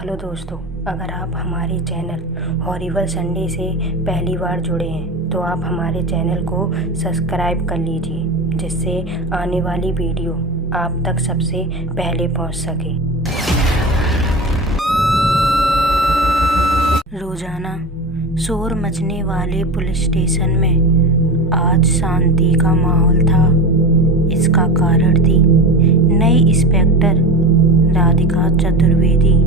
Hello दोस्तों, अगर आप हमारे चैनल हॉरिबल संडे से पहली बार जुड़े हैं तो आप हमारे चैनल को सब्सक्राइब कर लीजिए, जिससे आने वाली वीडियो आप तक सबसे पहले पहुंच सके। रोजाना शोर मचने वाले पुलिस स्टेशन में आज शांति का माहौल था। इसका कारण थी नई इंस्पेक्टर राधिका चतुर्वेदी।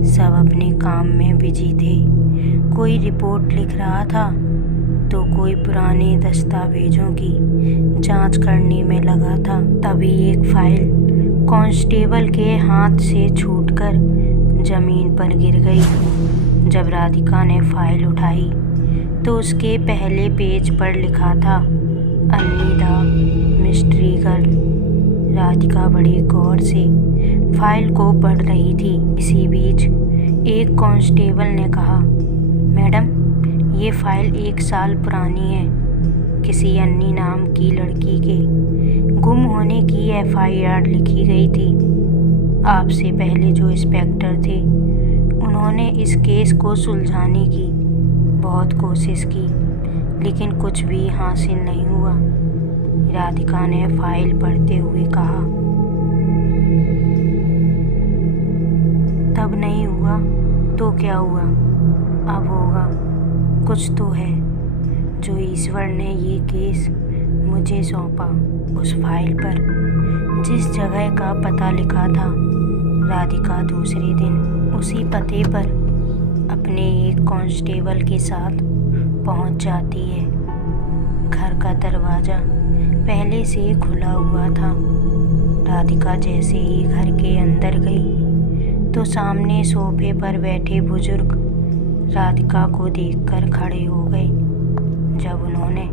सब अपने काम में बिजी थे। कोई रिपोर्ट लिख रहा था तो कोई पुराने दस्तावेजों की जांच करने में लगा था। तभी एक फाइल कांस्टेबल के हाथ से छूटकर जमीन पर गिर गई। जब राधिका ने फाइल उठाई तो उसके पहले पेज पर लिखा था अन्नी द मिस्ट्री गर्ल। राधिका बड़े गौर से फाइल को पढ़ रही थी। इसी बीच एक कांस्टेबल ने कहा, मैडम, ये फाइल 1 साल पुरानी है। किसी अन्नी नाम की लड़की के गुम होने की FIR लिखी गई थी। आपसे पहले जो इंस्पेक्टर थे उन्होंने इस केस को सुलझाने की बहुत कोशिश की, लेकिन कुछ भी हासिल नहीं हुआ। राधिका ने फाइल पढ़ते हुए कहा, तब नहीं हुआ तो क्या हुआ, अब होगा। कुछ तो है जो ईश्वर ने ये केस मुझे सौंपा। उस फाइल पर जिस जगह का पता लिखा था, राधिका दूसरे दिन उसी पते पर अपने एक कांस्टेबल के साथ पहुंच जाती है। घर का दरवाज़ा पहले से खुला हुआ था। राधिका जैसे ही घर के अंदर गई तो सामने सोफे पर बैठे बुजुर्ग राधिका को देखकर खड़े हो गए। जब उन्होंने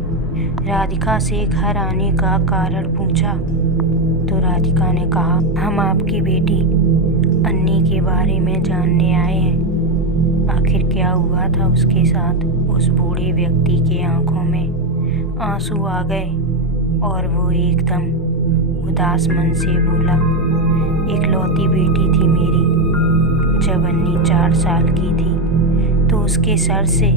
राधिका से घर आने का कारण पूछा तो राधिका ने कहा, हम आपकी बेटी अन्नी के बारे में जानने आए हैं। आखिर क्या हुआ था उसके साथ। उस बूढ़े व्यक्ति के आंखों में आंसू आ गए और वो एकदम उदास मन से बोला, इकलौती बेटी थी मेरी। जब अन्नी 4 साल की थी तो उसके सर से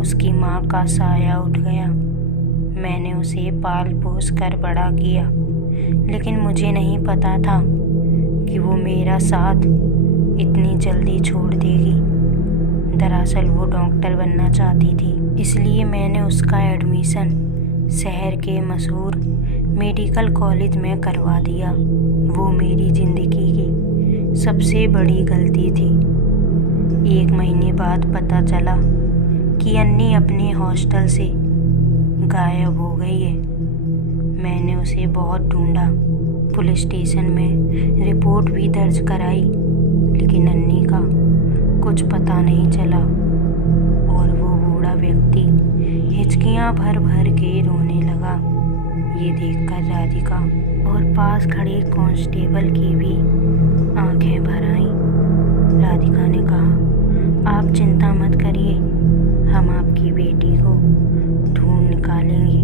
उसकी माँ का साया उठ गया। मैंने उसे पाल पोस कर बड़ा किया, लेकिन मुझे नहीं पता था कि वो मेरा साथ इतनी जल्दी छोड़ देगी। दरअसल वो डॉक्टर बनना चाहती थी, इसलिए मैंने उसका एडमिशन शहर के मशहूर मेडिकल कॉलेज में करवा दिया। वो मेरी ज़िंदगी की सबसे बड़ी गलती थी। 1 महीने बाद पता चला कि अन्नी अपने हॉस्टल से गायब हो गई है। मैंने उसे बहुत ढूंढा, पुलिस स्टेशन में रिपोर्ट भी दर्ज कराई, लेकिन अन्नी का कुछ पता नहीं चला। और वो बूढ़ा व्यक्ति हिचकियाँ भर भर के रोने लगा। ये देखकर राधिका और पास खड़े कांस्टेबल की भी आंखें भर आईं। राधिका ने कहा, आप चिंता मत करिए, हम आपकी बेटी को ढूंढ निकालेंगे।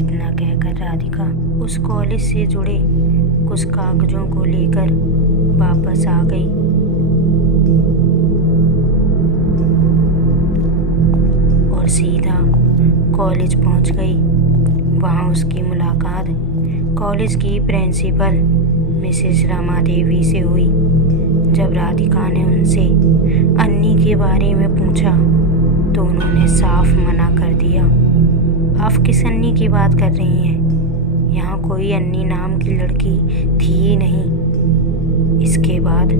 इतना कहकर राधिका उस कॉलेज से जुड़े कुछ कागजों को लेकर वापस आ गई और सीधा कॉलेज पहुंच गई। वहां उसकी मुलाकात कॉलेज की प्रिंसिपल मिसेस रमा देवी से हुई। जब राधिका ने उनसे अन्नी के बारे में पूछा तो उन्होंने साफ मना कर दिया। आप किस अन्नी की बात कर रही हैं? यहाँ कोई अन्नी नाम की लड़की थी ही नहीं। इसके बाद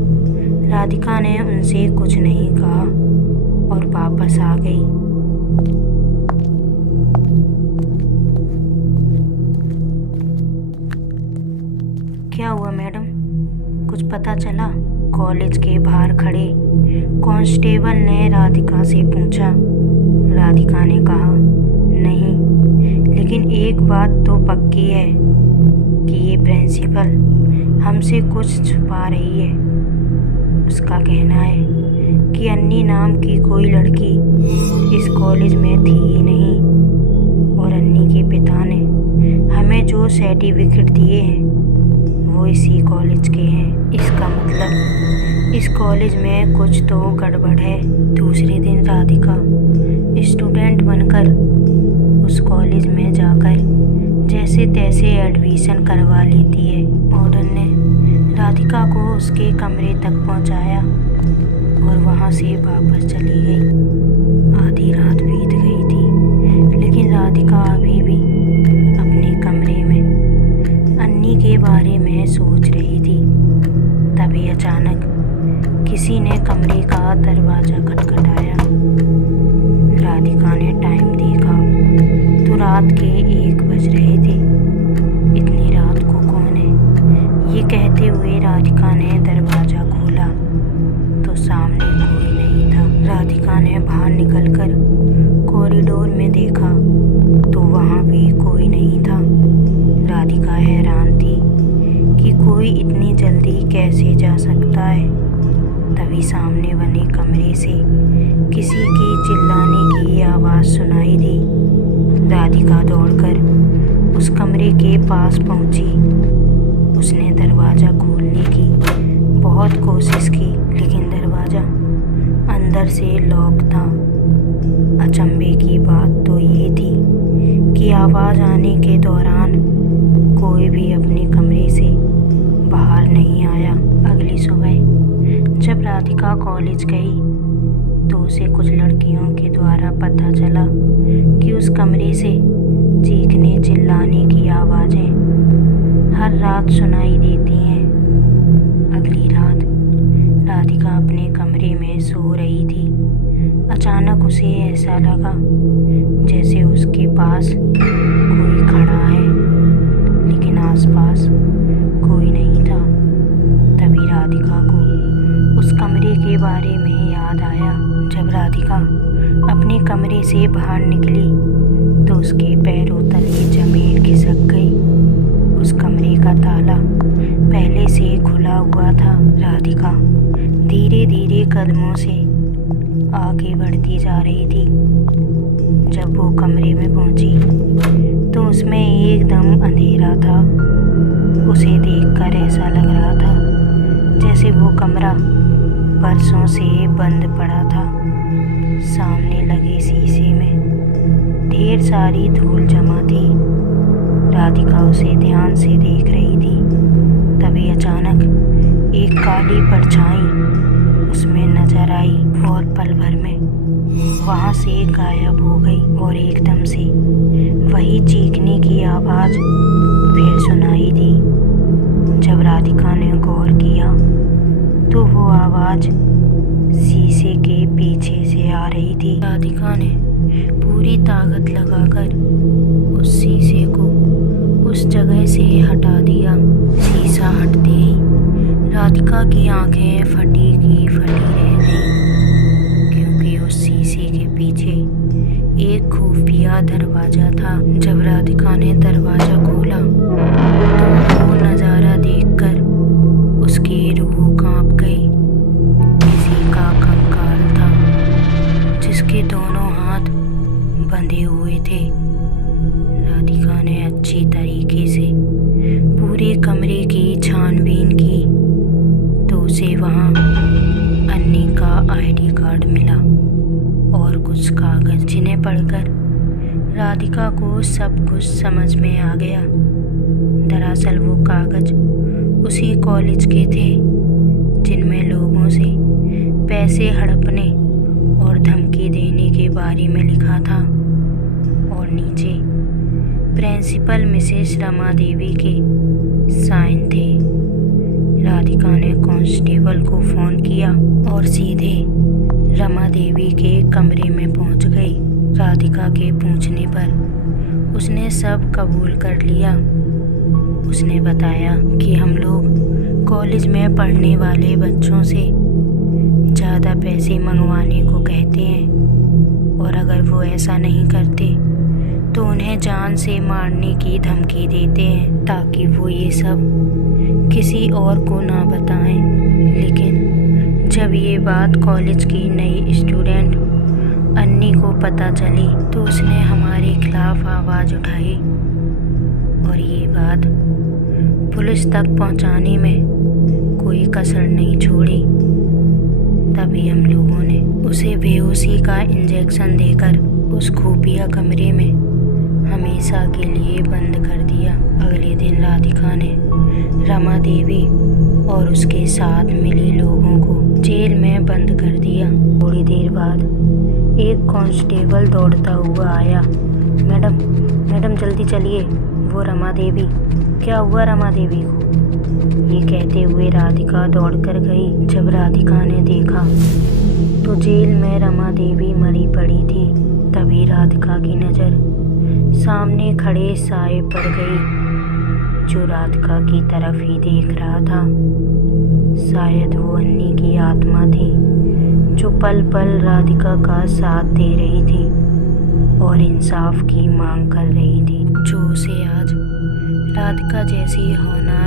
राधिका ने उनसे कुछ नहीं कहा और वापस आ गई। क्या हुआ मैडम, कुछ पता चला? कॉलेज के बाहर खड़े कांस्टेबल ने राधिका से पूछा। राधिका ने कहा, नहीं, लेकिन एक बात तो पक्की है कि ये प्रिंसिपल हमसे कुछ छुपा रही है। उसका कहना है कि अन्नी नाम की कोई लड़की इस कॉलेज में थी ही नहीं, और अन्नी के पिता ने हमें जो सर्टिफिकेट दिए हैं वो इसी कॉलेज के हैं। इसका मतलब इस कॉलेज में कुछ तो गड़बड़ है। दूसरे दिन राधिका स्टूडेंट बनकर उस कॉलेज में जाकर जैसे तैसे एडमिशन करवा लेती है। वार्डन ने राधिका को उसके कमरे तक पहुंचाया और वहां से वापस चली गई। आधी रात बीत गई थी, लेकिन राधिका अभी भी अपने कमरे में अन्नी के बारे में सोच रही थी। तभी अचानक किसी ने कमरे का दरवाजा खटखटाया। राधिका ने टाइम देखा तो रात के 1 बज रहे थे। इतनी रात को कौन है? ये कहते हुए राधिका ने दरवाजा खोला तो सामने कोई नहीं था। राधिका ने बाहर निकलकर कॉरिडोर में देखा तो वहाँ भी कोई नहीं था। राधिका हैरान थी कि कोई इतनी जल्दी कैसे जा सकता है। तभी सामने बने कमरे से किसी की चिल्लाने की आवाज़ सुनाई दी। राधिका दौड़कर उस कमरे के पास पहुंची। उसने दरवाज़ा खोलने की बहुत कोशिश की, लेकिन दरवाज़ा अंदर से लॉक था। अचंभे की बात तो ये थी कि आवाज़ आने के दौरान कोई भी अपने कमरे से बाहर नहीं आया। अगली सुबह जब राधिका कॉलेज गई तो उसे कुछ लड़कियों के द्वारा पता चला कि उस कमरे से चीखने चिल्लाने की आवाज़ें हर रात सुनाई देती हैं। अगली रात राधिका अपने कमरे में सो रही थी। अचानक उसे ऐसा लगा जैसे उसके पास कोई खड़ा है, लेकिन आसपास कोई नहीं था। तभी राधिका को उस कमरे के बारे में याद आया। जब राधिका अपने कमरे से बाहर निकली तो उसके पैरों तले जमीन खिसक गई। उस कमरे का ताला पहले से खुला हुआ था। राधिका धीरे धीरे कदमों से आगे बढ़ती जा रही थी। जब वो कमरे में पहुंची तो उसमें एकदम अंधेरा था। उसे देखकर ऐसा लग रहा था जैसे वो कमरा बरसों से बंद पड़ा था। सामने लगे शीशे में ढेर सारी धूल जमा थी। राधिका उसे ध्यान से देख रही थी। तभी अचानक एक काली परछाई उसमें नजर आई और पल भर में वहां से गायब हो गई। और एकदम से वही चीखने की आवाज़ फिर सुनाई दी। जब राधिका ने गौर किया तो वो आवाज़ शीशे के पीछे से आ रही थी। राधिका ने पूरी ताकत लगाकर उस शीशे को उस जगह से हटा दिया। शीशा हटते ही राधिका की आंखें फटी की फटी रह गईं, क्योंकि उस शीशे के पीछे एक खुफिया दरवाज़ा था। जब राधिका ने दरवाज़ा खोला तो वो नज़ारा देखकर उसकी रूह कांप गई। किसी का कंकाल था जिसके दोनों हाथ बंधे हुए थे। राधिका ने अच्छी तरीके से पूरे कमरे की छानबीन की तो उसे वहाँ अन्नी का आईडी कार्ड मिला और कुछ कागज़, जिन्हें पढ़कर राधिका को सब कुछ समझ में आ गया। दरअसल वो कागज़ उसी कॉलेज के थे जिनमें लोगों से पैसे हड़पने और धमकी देने के बारे में लिखा था, और नीचे प्रिंसिपल मिसेस रमा देवी के साइन थे। राधिका ने कांस्टेबल को फ़ोन किया और सीधे रमा देवी के कमरे में पहुंच गई। राधिका के पूछने पर उसने सब कबूल कर लिया। उसने बताया कि हम लोग कॉलेज में पढ़ने वाले बच्चों से ज़्यादा पैसे मंगवाने को कहते हैं, और अगर वो ऐसा नहीं करते तो उन्हें जान से मारने की धमकी देते हैं, ताकि वो ये सब किसी और को ना बताएं। लेकिन जब ये बात कॉलेज की नई स्टूडेंट अन्नी को पता चली तो उसने हमारे खिलाफ आवाज़ उठाई, और ये बात पुलिस तक पहुंचाने में कोई कसर नहीं छोड़ी। तभी हम लोगों ने उसे बेहोशी का इंजेक्शन देकर उस खुफिया कमरे में हमेशा के लिए बंद कर दिया। अगले दिन राधिका ने रमा देवी और उसके साथ मिले लोगों को जेल में बंद कर दिया। थोड़ी देर बाद एक कांस्टेबल दौड़ता हुआ आया। मैडम मैडम जल्दी चलिए, वो रमा देवी, क्या हुआ रमा देवी को? ये कहते हुए राधिका दौड़कर गई। जब राधिका ने देखा तो जेल में रमा देवी मरी पड़ी थी। तभी राधिका की नज़र सामने खड़े साए पर गई जो राधिका की तरफ ही देख रहा था। शायद वो अन्नी की आत्मा थी जो पल पल राधिका का साथ दे रही थी और इंसाफ की मांग कर रही थी, जो उसे आज राधिका जैसी होना